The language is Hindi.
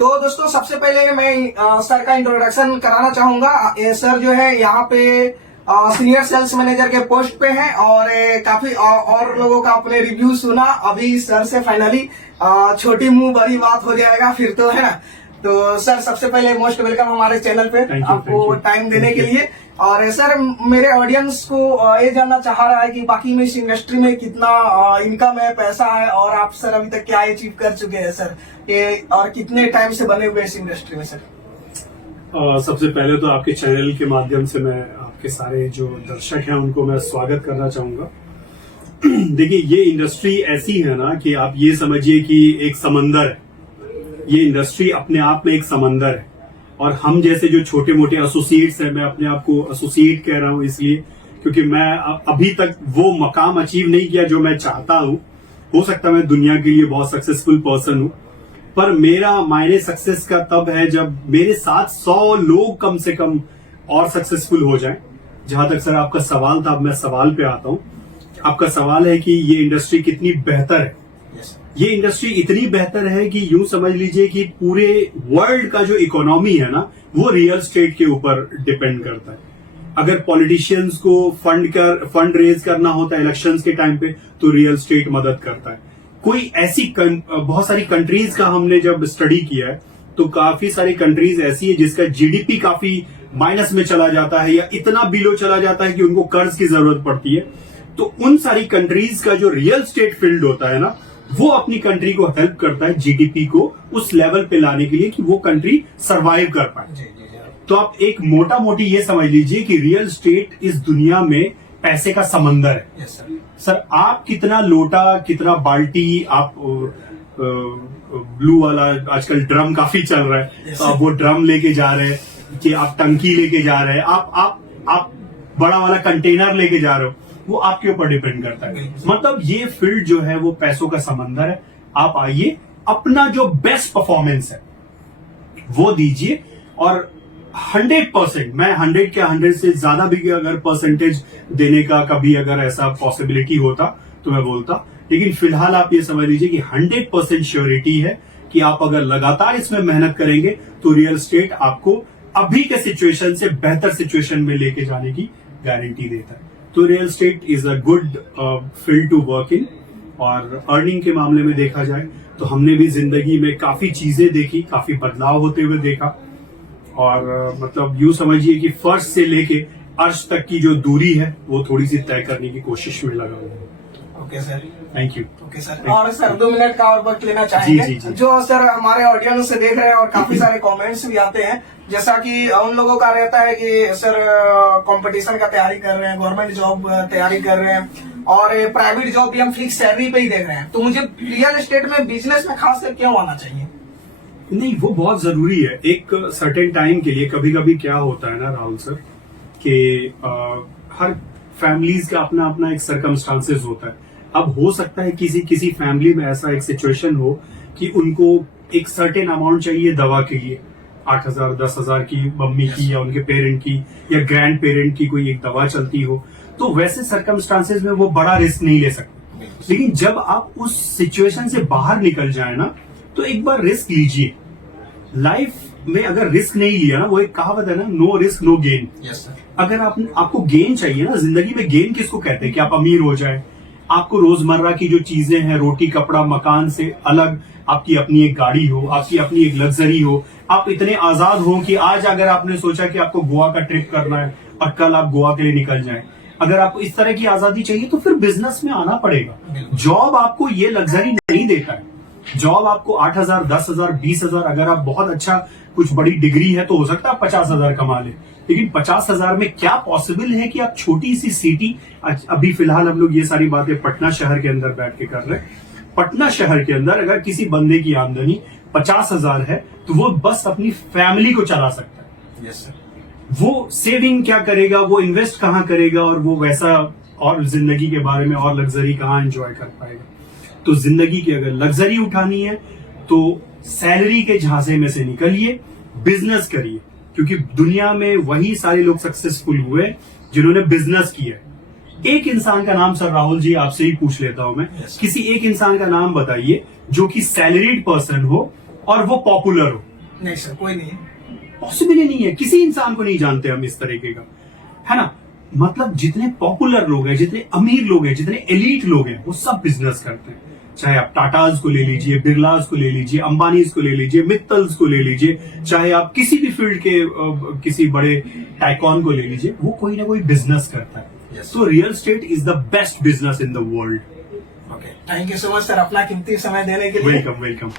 तो दोस्तों सबसे पहले मैं सर का इंट्रोडक्शन कराना चाहूंगा। ये सर जो है यहाँ पे सीनियर सेल्स मैनेजर के पोस्ट पे हैं और काफी और लोगों का अपने रिव्यू सुना। अभी सर से फाइनली छोटी मुंह बड़ी बात हो जाएगा फिर तो, है ना। तो सर सबसे पहले मोस्ट वेलकम हमारे चैनल पे, आपको टाइम देने के लिए। और सर मेरे ऑडियंस को ये जानना चाह रहा है कि बाकी में इस इंडस्ट्री में कितना इनकम है, पैसा है, और आप सर अभी तक क्या अचीव कर चुके हैं सर ये, और कितने टाइम से बने हुए इस इंडस्ट्री में सर? सबसे पहले तो आपके चैनल के माध्यम से मैं आपके सारे जो दर्शक हैं उनको मैं स्वागत करना चाहूंगा। देखिए, ये इंडस्ट्री ऐसी है ना कि आप ये समझिए कि एक समंदर है। ये इंडस्ट्री अपने आप में एक समंदर है और हम जैसे जो छोटे मोटे एसोसिएट्स हैं, मैं अपने आप को एसोसिएट कह रहा हूं इसलिए क्योंकि मैं अभी तक वो मकाम अचीव नहीं किया जो मैं चाहता हूं। हो सकता है मैं दुनिया के लिए बहुत सक्सेसफुल पर्सन हूं, पर मेरा मायने सक्सेस का तब है जब मेरे साथ 100 लोग कम से कम और सक्सेसफुल हो जाएं। जहां तक सर आपका सवाल था, अब मैं सवाल पे आता हूं। आपका सवाल है कि ये इंडस्ट्री कितनी बेहतर है। ये इंडस्ट्री इतनी बेहतर है कि यूं समझ लीजिए कि पूरे वर्ल्ड का जो इकोनॉमी है ना, वो रियल स्टेट के ऊपर डिपेंड करता है। अगर पॉलिटिशियंस को फंड रेज करना होता है इलेक्शंस के टाइम पे, तो रियल स्टेट मदद करता है। कोई ऐसी बहुत सारी कंट्रीज का हमने जब स्टडी किया है तो काफी सारी कंट्रीज ऐसी है जिसका जीडीपी काफी माइनस में चला जाता है या इतना बिलो चला जाता है कि उनको कर्ज की जरूरत पड़ती है। तो उन सारी कंट्रीज का जो रियल स्टेट फील्ड होता है ना, वो अपनी कंट्री को हेल्प करता है जीडीपी को उस लेवल पे लाने के लिए कि वो कंट्री सरवाइव कर पाए। तो आप एक मोटा मोटी ये समझ लीजिए कि रियल स्टेट इस दुनिया में पैसे का समंदर है। सर आप कितना लोटा, कितना बाल्टी, आप ब्लू वाला आजकल ड्रम काफी चल रहा है, तो आप वो ड्रम लेके जा रहे हैं कि आप टंकी लेके जा रहे हैं, आप बड़ा वाला कंटेनर लेके जा रहे हो, वो आपके ऊपर डिपेंड करता है। मतलब ये फील्ड जो है वो पैसों का समंदर है। आप आइए, अपना जो बेस्ट परफॉर्मेंस है वो दीजिए और 100%, मैं 100 क्या 100 से ज्यादा भी अगर परसेंटेज देने का कभी अगर ऐसा पॉसिबिलिटी होता तो मैं बोलता, लेकिन फिलहाल आप ये समझ लीजिए कि 100% श्योरिटी है कि आप अगर लगातार इसमें मेहनत करेंगे तो रियल स्टेट आपको अभी के सिचुएशन से बेहतर सिचुएशन में लेके जाने की गारंटी देता है। तो real state is a good field to work in. और अर्निंग के मामले में देखा जाए तो हमने भी जिंदगी में काफी चीजें देखी, काफी बदलाव होते हुए देखा और मतलब यूं समझिए कि फर्श से लेके अर्श तक की जो दूरी है वो थोड़ी सी तय करने की कोशिश में लगा हुआ है। Okay sir, thank you. Okay sir, और सर 2 मिनट का और वक्त लेना चाहेंगे। जी। जो सर हमारे ऑडियंस से देख रहे हैं और काफी सारे कमेंट्स भी आते हैं, जैसा कि उन लोगों का रहता है कि सर कंपटीशन का तैयारी कर रहे हैं, गवर्नमेंट जॉब तैयारी कर रहे हैं और प्राइवेट जॉब भी हम फिक्स सैलरी पे ही देख रहे हैं, तो मुझे रियल एस्टेट में बिजनेस में खासकर क्यों आना चाहिए? नहीं, वो बहुत जरूरी है एक सर्टेन टाइम के लिए। कभी कभी क्या होता है ना राहुल सर कि हर फैमिलीज का अपना अपना एक सर्कमस्टांसेस होता है। अब हो सकता है किसी फैमिली में ऐसा एक सिचुएशन हो कि उनको एक सर्टेन अमाउंट चाहिए दवा के लिए, 8,000 10,000 की मम्मी की या उनके पेरेंट की या ग्रैंड पेरेंट की कोई एक दवा चलती हो, तो वैसे सर्कमस्टांसेस में वो बड़ा रिस्क नहीं ले सकते। लेकिन जब आप उस सिचुएशन से बाहर निकल जाए ना, तो एक बार रिस्क लीजिए। लाइफ में अगर रिस्क नहीं लिया ना, वो एक कहावत है ना, नो रिस्क नो गेन। अगर आपको गेन चाहिए ना जिंदगी में, गेन किसको कहते हैं कि आप अमीर हो जाए, आपको रोजमर्रा की जो चीजें हैं, रोटी कपड़ा मकान से अलग आपकी अपनी एक गाड़ी हो, आपकी अपनी एक लग्जरी हो, आप इतने आजाद हो कि आज अगर आपने सोचा कि आपको गोवा का ट्रिप करना है और कल आप गोवा के लिए निकल जाएं, अगर आपको इस तरह की आजादी चाहिए तो फिर बिजनेस में आना पड़ेगा। जॉब आपको ये लग्जरी नहीं देता है। जॉब आपको 8,000 10,000 20,000, अगर आप बहुत अच्छा कुछ बड़ी डिग्री है तो हो सकता है 50,000 कमा ले, लेकिन 50,000 में क्या पॉसिबल है कि आप छोटी सी सिटी, अभी फिलहाल हम लोग ये सारी बातें पटना शहर के अंदर बैठ के कर रहे हैं। पटना शहर के अंदर अगर किसी बंदे की आमदनी 50,000 है तो वो बस अपनी फैमिली को चला सकता है। Yes sir. वो सेविंग क्या करेगा, वो इन्वेस्ट कहां करेगा और वो वैसा और जिंदगी के बारे में और लग्जरी कहां एंजॉय कर पाएगा? तो जिंदगी की अगर लग्जरी उठानी है तो सैलरी के झांसे में से निकलिए, बिजनेस करिए, क्योंकि दुनिया में वही सारे लोग सक्सेसफुल हुए जिन्होंने बिजनेस किया। एक इंसान का नाम सर राहुल जी आपसे ही पूछ लेता हूं मैं, किसी एक इंसान का नाम बताइए जो कि सैलरीड पर्सन हो और वो पॉपुलर हो। नहीं सर, कोई नहीं। पॉसिबल ही नहीं है, किसी इंसान को नहीं जानते हम इस तरीके का, है ना। मतलब जितने पॉपुलर लोग हैं, जितने अमीर लोग हैं, जितने एलीट लोग हैं, वो सब बिजनेस करते हैं। चाहे आप टाटाज को ले लीजिए, बिरलाज को ले लीजिए, अंबानीज को ले लीजिए, मित्तल्स को ले लीजिए, चाहे आप किसी भी फील्ड के किसी बड़े टाइकॉन को ले लीजिए, वो कोई ना कोई बिजनेस करता है। Yes. तो real estate is the best business in the world. Okay, thank you so much sir अपना कीमती समय देने के लिए। Welcome welcome.